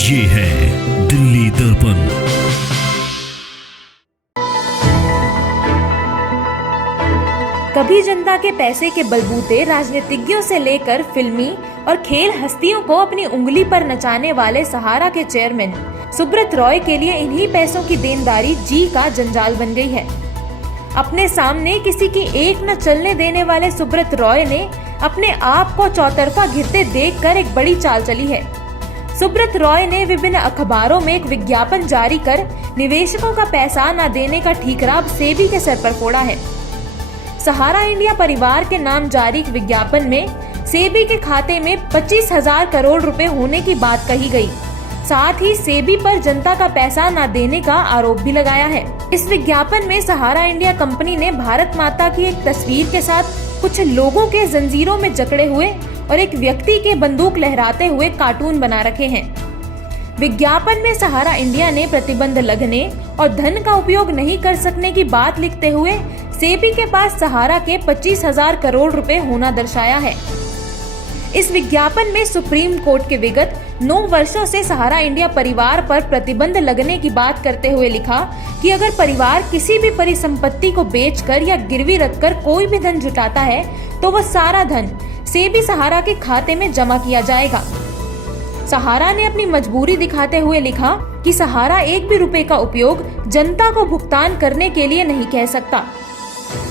ये है दिल्ली दर्पण। कभी जनता के पैसे के बलबूते राजनीतिज्ञों से लेकर फिल्मी और खेल हस्तियों को अपनी उंगली पर नचाने वाले सहारा के चेयरमैन सुब्रत रॉय के लिए इन्हीं पैसों की देनदारी जी का जंजाल बन गई है। अपने सामने किसी की एक न चलने देने वाले सुब्रत रॉय ने अपने आप को चौतरफा घिरते देखकर एक बड़ी चाल चली है। सुब्रत रॉय ने विभिन्न अखबारों में एक विज्ञापन जारी कर निवेशकों का पैसा न देने का ठीकरा अब सेबी के सर पर फोड़ा है। सहारा इंडिया परिवार के नाम जारी विज्ञापन में सेबी के खाते में 25,000 करोड़ रुपए होने की बात कही गई। साथ ही सेबी पर जनता का पैसा न देने का आरोप भी लगाया है। इस विज्ञापन में सहारा इंडिया कंपनी ने भारत माता की एक तस्वीर के साथ कुछ लोगों के जंजीरों में जकड़े हुए और एक व्यक्ति के बंदूक लहराते हुए कार्टून बना रखे हैं। विज्ञापन में सहारा इंडिया ने प्रतिबंध लगने और धन का उपयोग नहीं कर सकने की बात लिखते हुए सेबी के पास सहारा के 25,000 करोड़ रुपए होना दर्शाया है। इस विज्ञापन में सुप्रीम कोर्ट के विगत 9 वर्षों से सहारा इंडिया परिवार पर प्रतिबंध लगने की बात करते हुए लिखा कि अगर परिवार किसी भी परिसंपत्ति को बेचकर या गिरवी रखकर कोई भी धन जुटाता है तो वह सारा धन सेबी सहारा के खाते में जमा किया जाएगा। सहारा ने अपनी मजबूरी दिखाते हुए लिखा कि सहारा एक भी रुपए का उपयोग जनता को भुगतान करने के लिए नहीं कह सकता।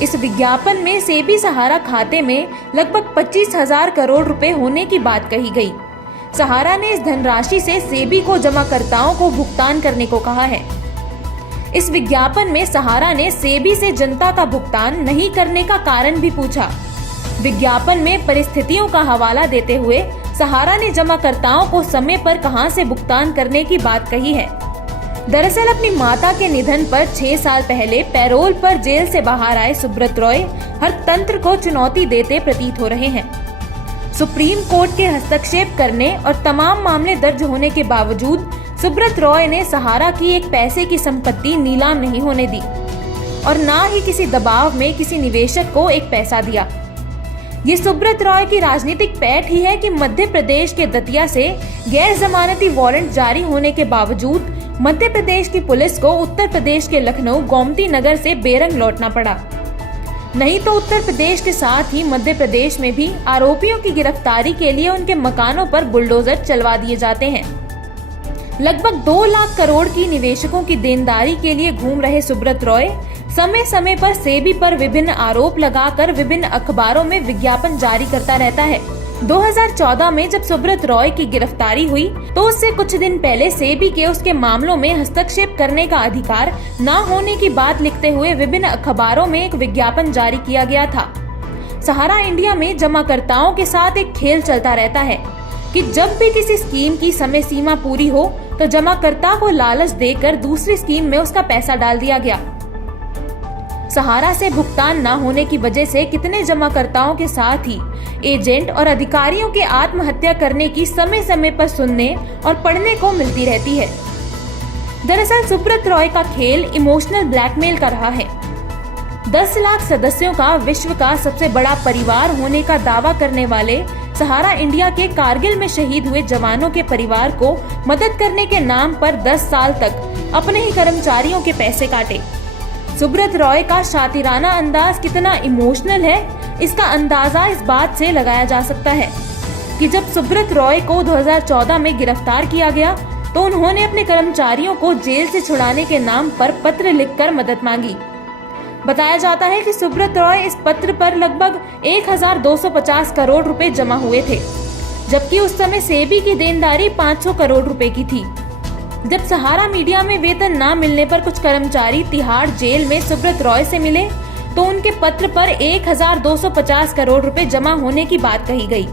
इस विज्ञापन में सेबी सहारा खाते में लगभग 25,000 करोड़ रुपए होने की बात कही गई। सहारा ने इस धनराशि से सेबी को जमाकर्ताओं को भुगतान करने को कहा है। इस विज्ञापन में सहारा ने सेबी से जनता का भुगतान नहीं करने का कारण भी पूछा। विज्ञापन में परिस्थितियों का हवाला देते हुए सहारा ने जमाकर्ताओं को समय पर कहां से भुगतान करने की बात कही है। दरअसल अपनी माता के निधन पर 6 साल पहले पैरोल पर जेल से बाहर आए सुब्रत रॉय हर तंत्र को चुनौती देते प्रतीत हो रहे हैं। सुप्रीम कोर्ट के हस्तक्षेप करने और तमाम मामले दर्ज होने के बावजूद सुब्रत रॉय ने सहारा की एक पैसे की संपत्ति नीलाम नहीं होने दी और न ही किसी दबाव में किसी निवेशक को एक पैसा दिया। ये सुब्रत रॉय की राजनीतिक पैठ ही है कि मध्य प्रदेश के दतिया से गैर जमानती वारंट जारी होने के बावजूद मध्य प्रदेश की पुलिस को उत्तर प्रदेश के लखनऊ गोमती नगर से बेरंग लौटना पड़ा। नहीं तो उत्तर प्रदेश के साथ ही मध्य प्रदेश में भी आरोपियों की गिरफ्तारी के लिए उनके मकानों पर बुलडोजर चलवा दिए जाते हैं। लगभग 2 लाख करोड़ की निवेशकों की देनदारी के लिए घूम रहे सुब्रत रॉय समय समय पर सेबी पर विभिन्न आरोप लगाकर विभिन्न अखबारों में विज्ञापन जारी करता रहता है। 2014 में जब सुब्रत रॉय की गिरफ्तारी हुई तो उससे कुछ दिन पहले सेबी के उसके मामलों में हस्तक्षेप करने का अधिकार न होने की बात लिखते हुए विभिन्न अखबारों में एक विज्ञापन जारी किया गया था। सहारा इंडिया में जमाकर्ताओं के साथ एक खेल चलता रहता है कि जब भी किसी स्कीम की समय सीमा पूरी हो तो जमाकर्ता को लालच देकर दूसरी स्कीम में उसका पैसा डाल दिया गया। सहारा से भुगतान न होने की वजह से कितने जमाकर्ताओं के साथ ही एजेंट और अधिकारियों के आत्महत्या करने की समय समय पर सुनने और पढ़ने को मिलती रहती है। दरअसल सुब्रत रॉय का खेल इमोशनल ब्लैकमेल का रहा है। 10 लाख सदस्यों का विश्व का सबसे बड़ा परिवार होने का दावा करने वाले सहारा इंडिया के कारगिल में शहीद हुए जवानों के परिवार को मदद करने के नाम पर 10 साल तक अपने ही कर्मचारियों के पैसे काटे। सुब्रत रॉय का शातिराना अंदाज कितना इमोशनल है, इसका अंदाजा इस बात से लगाया जा सकता है कि जब सुब्रत रॉय को 2014 में गिरफ्तार किया गया तो उन्होंने अपने कर्मचारियों को जेल से छुड़ाने के नाम पर पत्र लिखकर मदद मांगी। बताया जाता है कि सुब्रत रॉय इस पत्र पर लगभग 1250 करोड़ रुपए जमा हुए थे, जबकि उस समय सेबी की देनदारी 500 करोड़ रुपए की थी। जब सहारा मीडिया में वेतन न मिलने पर कुछ कर्मचारी तिहाड़ जेल में सुब्रत रॉय से मिले तो उनके पत्र पर 1250 करोड़ रुपए जमा होने की बात कही गई।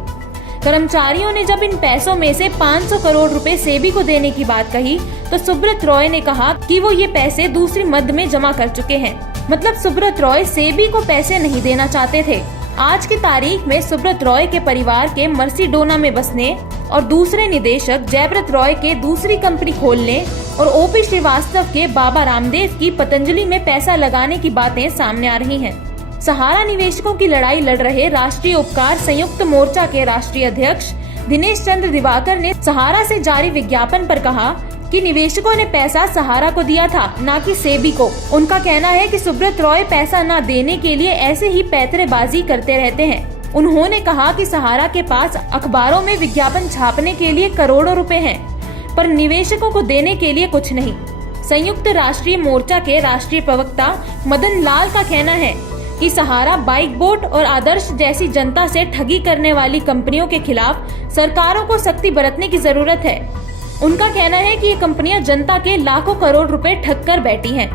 कर्मचारियों ने जब इन पैसों में से 500 करोड़ रुपए सेबी को देने की बात कही तो सुब्रत रॉय ने कहा कि वो ये पैसे दूसरी मद में जमा कर चुके हैं। मतलब सुब्रत रॉय सेबी को पैसे नहीं देना चाहते थे। आज की तारीख में सुब्रत रॉय के परिवार के मर्सीडोना में बसने और दूसरे निदेशक जयव्रत रॉय के दूसरी कंपनी खोलने और ओपी श्रीवास्तव के बाबा रामदेव की पतंजलि में पैसा लगाने की बातें सामने आ रही हैं। सहारा निवेशकों की लड़ाई लड़ रहे राष्ट्रीय उपकार संयुक्त मोर्चा के राष्ट्रीय अध्यक्ष दिनेश चंद्र दिवाकर ने सहारा से जारी विज्ञापन पर कहा कि निवेशकों ने पैसा सहारा को दिया था, न कि सेबी को। उनका कहना है कि सुब्रत रॉय पैसा न देने के लिए ऐसे ही पैंतरेबाजी करते रहते हैं। उन्होंने कहा कि सहारा के पास अखबारों में विज्ञापन छापने के लिए करोड़ों रुपए हैं, पर निवेशकों को देने के लिए कुछ नहीं। संयुक्त राष्ट्रीय मोर्चा के राष्ट्रीय प्रवक्ता मदन लाल का कहना है कि सहारा, बाइक बोट और आदर्श जैसी जनता से ठगी करने वाली कंपनियों के खिलाफ सरकारों को सख्ती बरतने की जरूरत है। उनका कहना है कि ये कंपनियां जनता के लाखों करोड़ रुपए ठग कर बैठी हैं।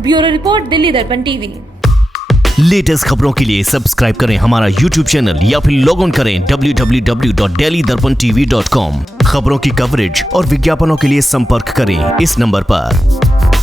ब्यूरो रिपोर्ट, दिल्ली दर्पण टीवी। लेटेस्ट खबरों के लिए सब्सक्राइब करें हमारा YouTube चैनल या फिर लॉग ऑन करें www.delhidarpantv.com। खबरों की कवरेज और विज्ञापनों के लिए संपर्क करें इस नंबर पर।